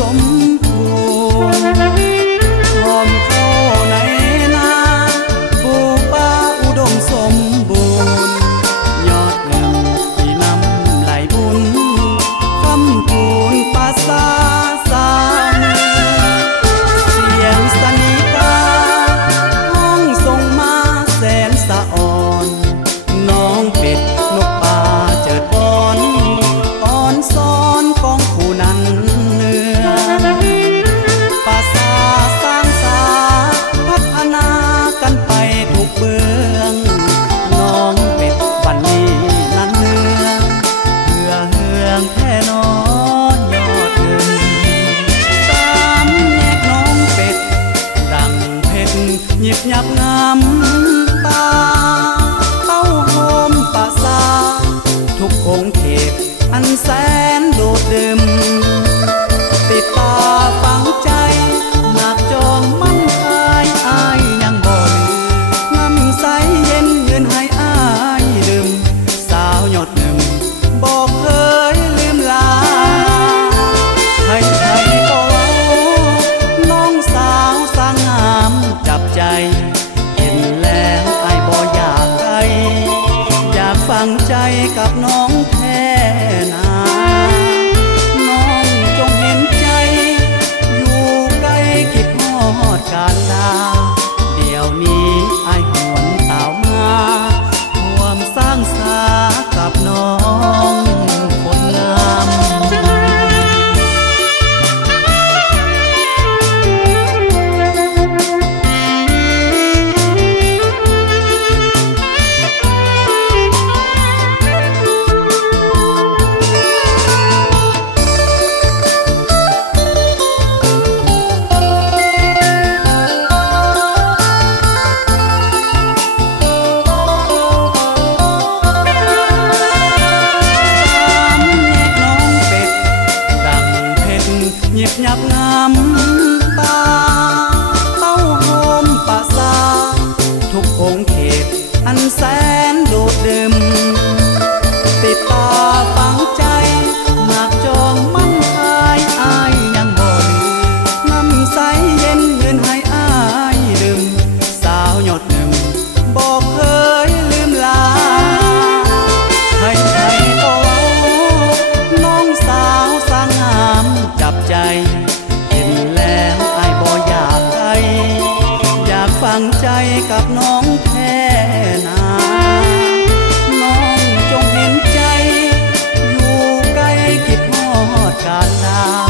สมบูรณ์พร้อมเข้าในนาปูป้าอุดมสมบูรณ์ยอดเงินที่นำไหลบุญคำทูลภาษาสามเสียงสนิกาห้องส่งมาแสนสะอ่อนน้องเป็ดนกป่าเจิดบอนอ่อนซ้อนของผู้นั้นกันไปทุกเบื้องน้องเป็ดวันนี้นั้นเนืองเพื่อเฮืองแท่นอนยอดเงินตามแยกน้องเป็ดดังเพชรหยิบยับงามตาเต้าโฮมปะสาทุกคงเขตอันแสนโดดเดิมติดตาฝังใจหนักจองมั่นคายอายยังบ่ลืมน้ำใสเย็นยืนให้อายดื่มสาวยอดเงินบอกเคยลืมลาให้ก็เว้าน้องสาวสางงามจับใจเห็นแล้วอายบ่อยากไกลอยากฟังใจกับน้องแท้นาน้องจงเห็นใจอยู่ใกล้คิดฮอดการลาเดี๋ยวนี้อายหวนสาวมาร่วมสร้างสากับน้องคนงามหยิบยับงามตาเต้าโฮมปะสาทุกคงเขตอันแสนโดดเดิมติดตาฝังใจหนักจองมั่นคายอายยังบ่ลืมน้ำใสเย็นยืนให้อายดื่มสาวยอดเงินบอกเคยลืมลาให้ก็เว้าน้องสาวสางงามจับใจเห็นแล้วอายบ่อยากไกลอยากฟังใจกับน้องแท้นาน้องจงเห็นใจอยู่ใกล้คิดฮอดการลา